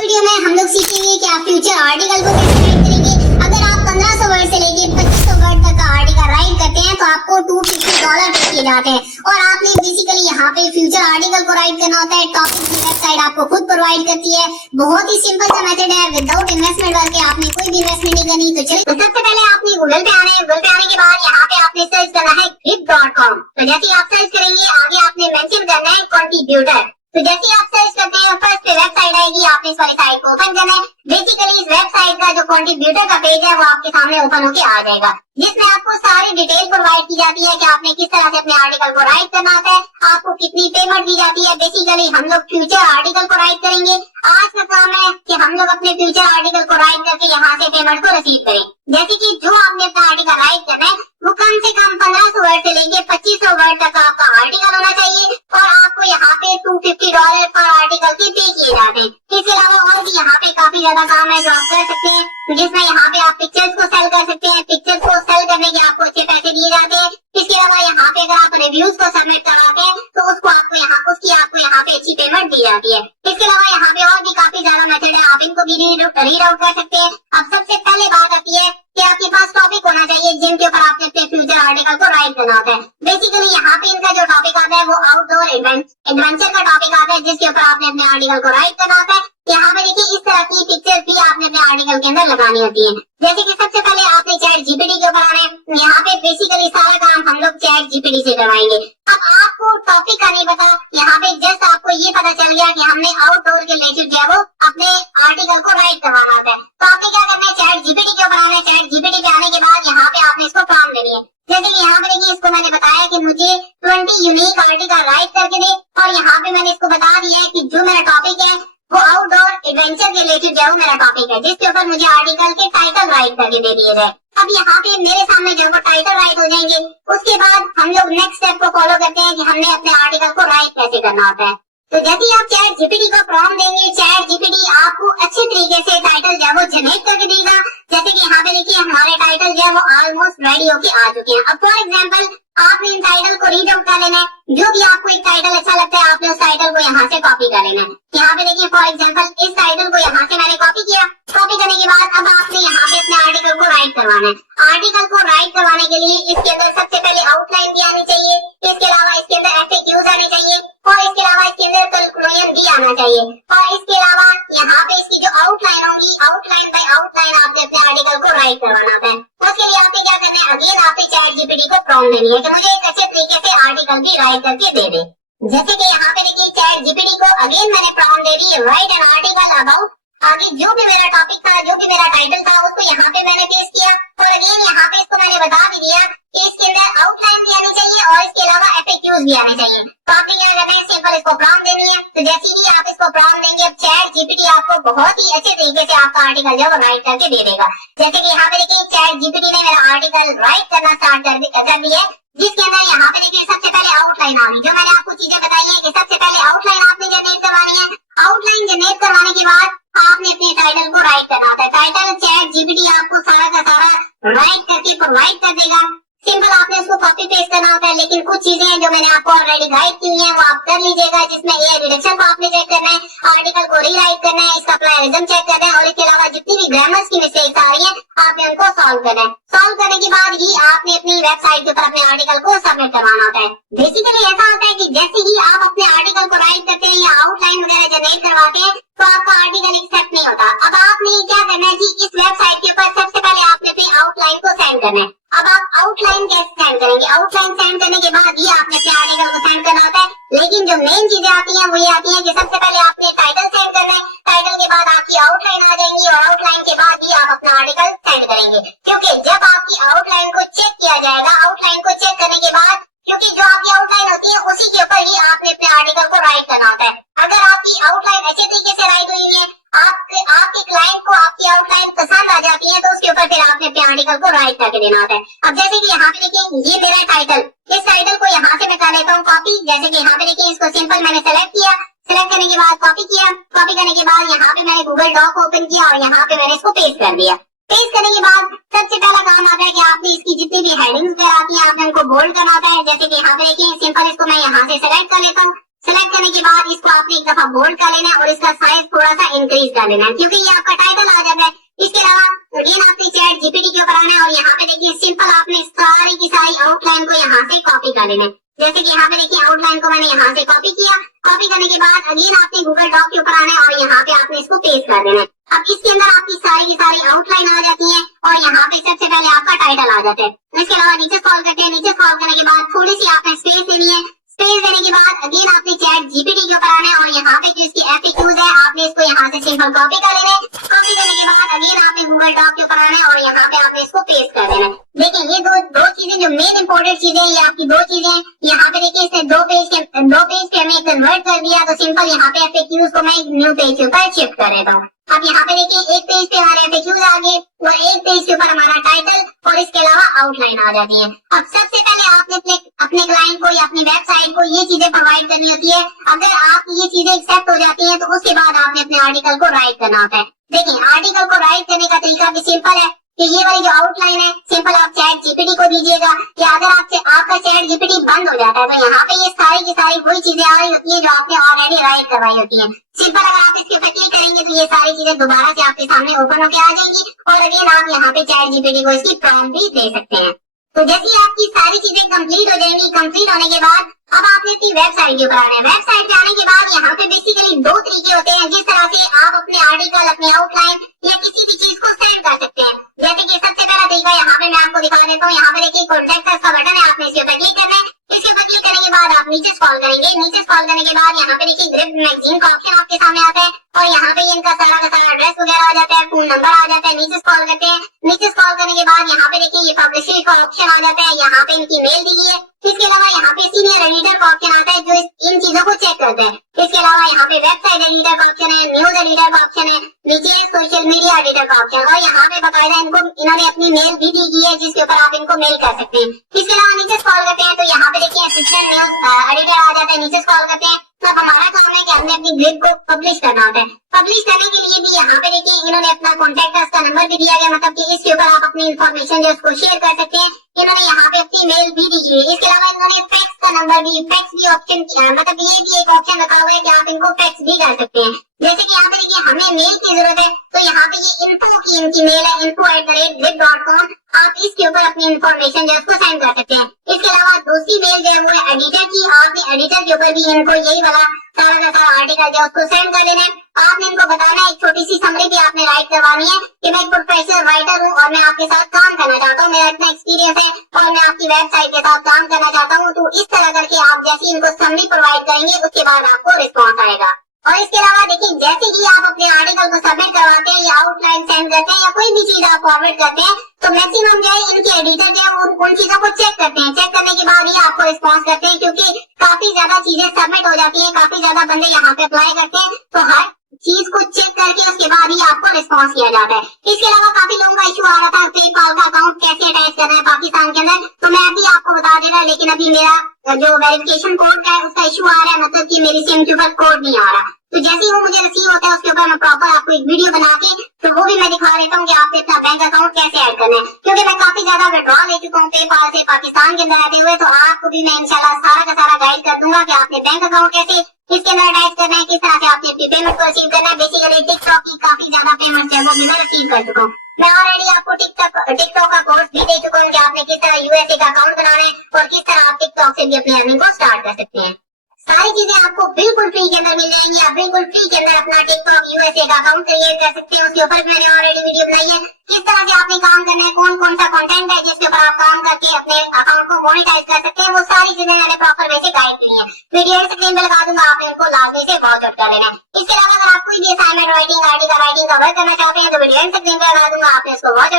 Video में हम लोग सीखेंगे कि आप फ्यूचर आर्टिकल को कैसे राइट करेंगे। अगर आप 1500 वर्ड से लेके 2500 वर्ड तक का आर्टिकल राइट करते हैं तो आपको $250 पे किए जाते हैं। और आपने बेसिकली यहाँ पे फ्यूचर आर्टिकल को राइट करना होता है। टॉपिक की वेबसाइट आपको खुद प्रोवाइड करती है। बहुत ही सिंपल सा मेथड है, विदाउट इन्वेस्टमेंट करके आपने कोई भी इन्वेस्टमेंट नहीं करनी। तो चलिए, सबसे पहले आपने गूगल पे आना है। गूगल पे आने के बाद यहाँ पे आपने सर्च करना है grip.com। तो जैसे ही आप सर्च करेंगे आगे आपने मेंशन करना है कंट्रीब्यूटर। तो जैसे ही आप सर्च करते हैं फर्स्ट पे वेबसाइट आएगी, आपने इस वाली साइट को ओपन करना है। बेसिकली इस वेबसाइट का जो कंट्रीब्यूटर का पेज है वो आपके सामने ओपन होके आ जाएगा, जिसमें आपको सारी डिटेल प्रोवाइड की जाती है कि आपने किस तरह से अपने आर्टिकल को राइट करना होता है, आपको कितनी पेमेंट दी जाती है। बेसिकली हम लोग फ्यूचर आर्टिकल को राइट करेंगे। आज का काम है कि हम लोग अपने फ्यूचर आर्टिकल को राइट करके यहाँ से पेमेंट को रिसीव करें। जैसे कि जो आपने अपना आर्टिकल राइट करना है वो कम से कम 1500 वर्ड से लेके 2500 वर्ड तक आपका आर्टिकल होना चाहिए और आपको यहाँ पे $250 पर आर्टिकल के पे किए जाते हैं। इसके अलावा और भी यहाँ पे काफी ज्यादा काम है जो आप कर सकते हैं, जिसमें यहाँ पे आप पिक्चर्स को सेल कर सकते हैं। पिक्चर्स को सेल करने के आपको अच्छे पैसे दिए जाते हैं। इसके अलावा यहाँ पे अगर आप रिव्यूज को सबमिट कराते हैं तो आपको यहाँ पे अच्छी पेमेंट दी जाती है। इसके अलावा यहाँ पे और भी काफी ज्यादा मेथड है, आप इनको भी रीड आउट कर सकते हैं। अब सबसे पहले बात आती है कि आपके पास टॉपिक होना चाहिए जिनके ऊपर आपने अपने फ्यूचर आर्टिकल को राइट करना होता है। बेसिकली यहाँ पे इनका जो टॉपिक आता है वो आउटडोर एडवेंचर का टॉपिक आता है, जिसके ऊपर आपने अपने आर्टिकल को राइट करना होता है। यहाँ पे देखिए इस तरह की पिक्चर्स भी आपने अपने आर्टिकल के अंदर लगानी होती है। जैसे कि सबसे पहले आपने चैट जीपीटी के ऊपर आना है। यहाँ पे बेसिकली सारा काम हम लोग चैट जीपीटी से करवाएंगे। अब आपको टॉपिक का नहीं पता, यहाँ पे जस्ट आपको ये पता चल गया कि हमने आउटडोर के रिलेटेड जो है वो अपने आर्टिकल को राइट करवाना होता है। तो आपने क्या करना है, चैट जीपीटी के ऊपर आना है। चैट जीपीटी पे आने के बाद यहाँ पे आपने इसको प्रॉम्प्ट देनी है। जैसे कि यहाँ पे देखिए इसको मैंने बताया कि मुझे 20 यूनिक आर्टिकल राइट करके दे, और यहाँ पे मैंने इसको बता दिया है कि जो मेरा टॉपिक है वो आउटडोर एडवेंचर के रिलेटेड जो मेरा टॉपिक है, जिसके ऊपर मुझे आर्टिकल के टाइटल राइट करके दे दिए जाए। अब यहाँ पे मेरे सामने जो वो टाइटल राइट हो जाएंगे, उसके बाद हम लोग नेक्स्ट स्टेप को फॉलो करते हैं कि हमने अपने आर्टिकल को राइट कैसे करना होता है। तो जैसे ही आप चैट जीपीटी को प्रॉम्प्ट देंगे, चैट जीपीटी आपको अच्छे तरीके से टाइटल जो है वो जनरेट करके देगा। जैसे कि यहाँ पे देखिए हमारे टाइटल जो है वो ऑलमोस्ट रेडी होके आ चुके हैं। अब फॉर एग्जांपल आपने इन टाइटल को रीड आउट कर लेना है। जो भी आपको एक टाइटल अच्छा लगता है आपने उस टाइटल को यहाँ से कॉपी कर लेना है। यहाँ पे देखिए फॉर एग्जांपल इस टाइटल को यहाँ से मैंने कॉपी किया। कॉपी करने के बाद अब आपने यहाँ पे अपने आर्टिकल को राइट करवाना है। आर्टिकल को राइट करवाने के लिए इसके अंदर सबसे पहले आउटलाइन भी आनी चाहिए। इसके अलावा इसके अंदर FAQs आने चाहिए, और इसके अलावा इसके अंदर कंक्लूजन भी आना चाहिए। और इसके अलावा यहाँ पे इसकी जो आउटलाइन होगी, आउटलाइन बाय आउटलाइन आपने अपने आर्टिकल को राइट करवाना होता है। उसके लिए आपने क्या करना है, अगेन आपने चैट जीपीटी को प्रॉम्प्ट देनी है कि मुझे एक अच्छे तरीके से आर्टिकल भी राइट करके दे दे। जैसे कि यहाँ पे देखिए चैट जीपीटी को अगेन मैंने prompt they the, right an article about. आगे जो भी मेरा टॉपिक था, जो भी मेरा टाइटल था, उसको यहाँ पे मैंने पेस्ट किया, और अगेन यहाँ पे इसको मैंने बता भी दिया कि इसके अंदर आउटलाइन भी आनी चाहिए और इसके अलावा FAQs भी आने चाहिए। तो आपने क्या करना है, सिंपल इसको प्रॉम्प्ट देनी है। तो जैसे ही आप इसको प्रॉम्प्ट देंगे, अब चैट जीपीटी आपको बहुत ही अच्छे तरीके से आपका आर्टिकल जो है वो राइट करके दे देगा। जैसे कि यहाँ पे देखिए चैट जीपीटी ने मेरा आर्टिकल राइट करना स्टार्ट कर दिया है, जिसके अंदर यहाँ पे देखिए सबसे पहले आउटलाइन आ गई। जो मैंने आपको चीजें बताई है कि सबसे पहले आउटलाइन आपने जनरेट करवानी है। आउटलाइन जनरेट करवाने के बाद आपने अपने टाइटल को राइट करना होता है। टाइटल चैट जीपीटी आपको सारा का सारा राइट करके प्रोवाइड कर देगा। सिंपल आपने उसको कॉपी पेस्ट करना होता है, लेकिन कुछ चीजें हैं जो मैंने आपको ऑलरेडी गाइड की हुई है वो आप कर लीजिएगा, जिसमें ये रिडक्शन को आपने चेक करना है, आर्टिकल को रीराइट करना है, इसका प्लेजरिज्म चेक करना है, और इसके अलावा जितनी भी ग्रामर्स की मिस्टेक्स आ रही है आपने उनको सॉल्व करना है। सॉल्व करने के बाद ही आपने अपनी वेबसाइट के ऊपर अपने आर्टिकल को सबमिट करवाना होता है। बेसिकली ऐसा होता है कि जैसे ही आप अपने आर्टिकल को राइट करते हैं या आउटलाइन वगैरह जनरेट करवाते हैं तो आपका आर्टिकल एक्सेप्ट नहीं होता। अब आपने क्या करना है कि इस वेबसाइट के ऊपर सबसे पहले आपने अपने आउटलाइन को सेंड करना है। अब आप आउटलाइन कैसे सेंड करेंगे, आउटलाइन सेंड करने के बाद ही आपने अपने आर्टिकल को सेंड करना होता है। लेकिन जो मेन चीजें आती हैं वो ये आती हैं कि सबसे पहले आपने टाइटल सेंड करना है, टाइटल के बाद आपकी आउटलाइन आ जाएंगी, और आउटलाइन के बाद ही आप अपना आर्टिकल सेंड करेंगे। क्योंकि जब आपकी आउटलाइन को चेक किया जाएगा, आउटलाइन को चेक करने के बाद, क्योंकि जो आपकी आउटलाइन होती है उसी के ऊपर ही आपने अपने आर्टिकल को राइट करना होता है। अगर आपकी आउटलाइन अच्छे तरीके से राइट हुई है, आपके क्लाइंट को आपकी आउटलाइन पसंद आ जाती है, तो उसके ऊपर फिर आपने अपने आर्टिकल को राइट करके देना होता है। अब जैसे कि यहाँ पे देखिए ये मेरा टाइटल, इस टाइटल को यहाँ से मैं कर लेता हूँ कॉपी। जैसे कि यहाँ पे देखिए इसको सिंपल मैंने सेलेक्ट किया, सेलेक्ट करने के बाद कॉपी किया, कॉपी करने के बाद यहाँ पे मैंने गूगल डॉक ओपन किया और यहाँ पे मैंने इसको पेस्ट कर दिया। पेस्ट करने के बाद सबसे पहला काम आता है कि आपने इसकी जितनी भी हेडिंग्स आती है आपने उनको बोल्ड करना होता है। जैसे कि यहाँ पे देखिए सिंपल इसको मैं यहाँ से सेलेक्ट कर लेता हूँ, सेलेक्ट करने के बाद इसको आपने एक दफा बोल्ड कर लेना है और इसका साइज थोड़ा सा इंक्रीज कर लेना है क्योंकि ये आपका टाइटल आ जाता है। इसके अलावा अगेन आपने चैट जीपीटी के ऊपर आना है और यहाँ पे देखिए सिंपल आपने सारी की सारी आउटलाइन को यहाँ से कॉपी कर लेना है। जैसे कि यहाँ पे देखिए आउटलाइन को मैंने यहाँ से कॉपी किया। कॉपी करने के बाद अगेन आपने गूगल डॉक के ऊपर आना है और यहाँ पे आपने इसको पेस्ट कर देना है। अब इसके अंदर आपकी सारी की सारी आउटलाइन आ जाती है और यहाँ पे सबसे पहले आपका टाइटल आ जाता है। इसके अलावा नीचे स्क्रॉल करते हैं। नीचे स्क्रॉल करने के बाद थोड़ी सी आपने स्पेस देनी है। स्पेस देने के बाद अगेन आपने चैट जीपीटी के ऊपर आना है और यहाँ पे जो इसकी FAQs है आपने इसको यहाँ से सिंपल कॉपी कर लेना है। कॉपी करने के बाद अगेन आपने गूगल डॉक के ऊपर आना है और यहाँ पे आपने इसको पेस्ट कर देना है। देखिए ये दो चीजें जो मेन इंपॉर्टेंट चीजें ये आपकी दो चीजें यहाँ पे देखिए इसने दो पेज पे हमें कन्वर्ट कर दिया तो सिंपल यहाँ पे FAQs को मैं न्यू पेज के ऊपर शिफ्ट कर देता हूँ। अब यहाँ पे देखिए एक पेज पे हमारे FAQs आ गए और एक पेज के ऊपर हमारा टाइटल और इसके अलावा आउटलाइन आ जाती है। अब सबसे पहले आपने अपने क्लाइंट को या अपनी वेबसाइट को ये चीजें प्रोवाइड करनी होती है। अगर आपकी ये चीजें एक्सेप्ट हो जाती हैं तो उसके बाद आपने अपने आर्टिकल को राइट करना होता है। देखिए आर्टिकल को राइट करने का तरीका भी सिंपल है कि ये वाली जो आउटलाइन है सिंपल आप चैट जीपीटी को दीजिएगा कि अगर आपका चैट जीपीटी बंद हो जाता है तो यहाँ पे ये सारी की सारी वही चीजें आ रही होती है जो आपने ऑलरेडी राइट करवाई होती है। सिंपल अगर आप इसके ऊपर क्लिक करेंगे तो ये सारी चीजें दोबारा से आपके सामने ओपन होकर आ जाएंगी और अगेन आप यहाँ पे चैट जीपीटी को इसकी प्रॉम्प्ट भी दे सकते हैं। तो जैसे ही आपकी सारी चीजें कंप्लीट हो जाएंगी, कंप्लीट होने के बाद अब आपने अपनी वेबसाइट के ऊपर आना है। वेबसाइट पे आने के बाद यहाँ पे बेसिकली दो तरीके होते हैं जिस तरह से आप अपने आर्टिकल, अपने आउटलाइन या किसी भी चीज को सेंड कर सकते हैं। जैसे कि सबसे पहला तरीका यहाँ पे मैं आपको दिखा देता हूँ। यहाँ पे देखिए कॉन्टैक्ट का बटन है, आपने इसके ऊपर क्लिक करना है। इसके ऊपर क्लिक करने के बाद आप नीचे स्क्रॉल करेंगे। नीचे स्क्रॉल करने के बाद यहाँ पे देखिए ग्रिप मैगजीन का ऑप्शन आपके सामने आता है और यहाँ पे इनका सारा का सारा एड्रेस वगैरह आ जाता है, फोन नंबर आ जाता है। नीचे स्क्रॉल करते हैं। नीचे स्क्रॉल करने के बाद यहाँ पे देखिए ये पब्लिशर का ऑप्शन आ जाता है। यहाँ पे इनकी मेल दी है। इसके अलावा यहाँ पे सीनियर एडिटर का ऑप्शन आता है जो इन चीजों को चेक करता है। इसके अलावा यहाँ पे वेबसाइट एडिटर का ऑप्शन है, न्यूज एडिटर का ऑप्शन है, नीचे सोशल मीडिया एडिटर का ऑप्शन और यहाँ पे बकायदा इन्होंने अपनी मेल भी दी है जिसके ऊपर आप इनको मेल कर सकते हैं। इसके अलावा नीचे स्क्रॉल करते हैं तो यहाँ पे देखिए असिस्टेंट न्यूज एडिटर आ जाता है। नीचे स्क्रॉल करते हैं तो हमारा काम है कि हमने अपनी ग्रिड को पब्लिश करना होता है। पब्लिश करने के लिए भी यहाँ पे देखिए इन्होंने अपना कॉन्टैक्ट का नंबर भी दिया गया, मतलब कि इसके ऊपर आप अपनी इन्फॉर्मेशन जो उसको शेयर कर सकते हैं। इन्होंने यहाँ पे अपनी मेल भी दी है। इसके अलावा इन्होंने फैक्स का नंबर भी, फैक्स भी ऑप्शन किया, मतलब ये भी एक ऑप्शन रखा हुआ है कि आप इनको फैक्स भी कर सकते हैं। जैसे कि यहाँ पे देखिए हमें मेल की जरूरत है तो यहाँ पे ये इन्फो की इनकी मेल है info@grip.com। आप इसके ऊपर अपनी इन्फॉर्मेशन जो है उसको सेंड कर सकते हैं। इसके अलावा दूसरी मेल जो है वो है एडिटर की। आपने एडिटर के ऊपर भी इनको यही वाला सारा का सारा आर्टिकल जो है उसको सेंड कर देना है। आपने इनको बताना है, एक छोटी सी समरी भी आपने राइट करवानी है कि मैं एक प्रोफेशनल राइटर हूँ और मैं आपके साथ काम करना चाहता हूँ, मेरा इतना एक्सपीरियंस है और मैं आपकी वेबसाइट के साथ काम करना चाहता हूँ। तो इस तरह करके आप जैसे इनको समरी प्रोवाइड करेंगे उसके बाद आपको रिस्पॉन्स आएगा। और इसके अलावा देखिए जैसे ही आप अपने आर्टिकल को सबमिट करवाते हैं या आउटलाइन सेंड करते हैं या कोई भी चीज आप फॉरवर्ड करते हैं तो मैक्सिमम जो है इनके एडिटर जो है उन चीजों को चेक करते हैं। चेक करने के बाद ही आपको रिस्पॉन्स करते हैं क्योंकि काफी ज्यादा चीजें सबमिट हो जाती है, काफी ज्यादा बंदे यहाँ पे अप्लाई करते हैं तो हर चीज को चेक करके उसके बाद ही आपको रिस्पॉन्स किया जाता है। इसके अलावा काफी लोगों का इशू आ रहा था पेपाल का अकाउंट कैसे अटैच करना है पाकिस्तान के अंदर, तो मैं अभी आपको बता देना, लेकिन अभी मेरा जो वेरिफिकेशन कोड है उसका इशू आ रहा है, मतलब कि मेरी सिम के ऊपर कोड नहीं आ रहा। तो जैसे ही वो मुझे रिसीव होता है उसके ऊपर मैं प्रॉपर आपको एक वीडियो बना के तो वो भी मैं दिखा देता हूँ कि आपने अपना बैंक अकाउंट कैसे ऐड करना है, क्योंकि मैं काफी ज्यादा विड्रॉल ले चुका हूँ पेपाल से पाकिस्तान के अंदर रहते हुए। तो आपको भी मैं इंशाल्लाह सारा का सारा गाइड कर दूंगा कि आपने बैंक अकाउंट कैसे इसके अंदर अटैच करना है, किस तरह से आपने अपनी पेमेंट को रिसीव करना है। बेसिकली टिकटॉक की काफी ज्यादा पेमेंट है वो भी मैं रिसीव कर चुका हूँ। मैं ऑलरेडी आपको टिकटॉक का कोर्स भी दे चुका हूँ कि आपने किस तरह यूएसए का अकाउंट बनाना है और किस तरह आप टिकटॉक से भी अपनी अर्निंग को स्टार्ट कर सकते हैं। सारी चीजें आपको बिल्कुल फ्री के अंदर मिल जाएंगी। आप बिल्कुल फ्री के अंदर अपना टिकटॉक यूएसए का अकाउंट क्रिएट कर सकते हैं। उसके ऊपर मैंने ऑलरेडी वीडियो बनाई है किस तरह से आपने काम करना है, कौन कौन सा कंटेंट है जिसके ऊपर आप काम करके अपने अकाउंट को मोनेटाइज कर सकते हैं। वो सारी चीजें मैंने प्रॉपर वे से गाइड की है। वीडियो स्क्रीन पे लगा दूंगा, आपने इनको लाजमी से वॉच आउट कर लेना है। इसके अलावा अगर आप कोई भी असाइनमेंट राइटिंग, आर्टिकल राइटिंग का वर्क करना चाहते हैं तो वीडियो स्क्रीन पे लगा दूंगा, आपने इसको वॉच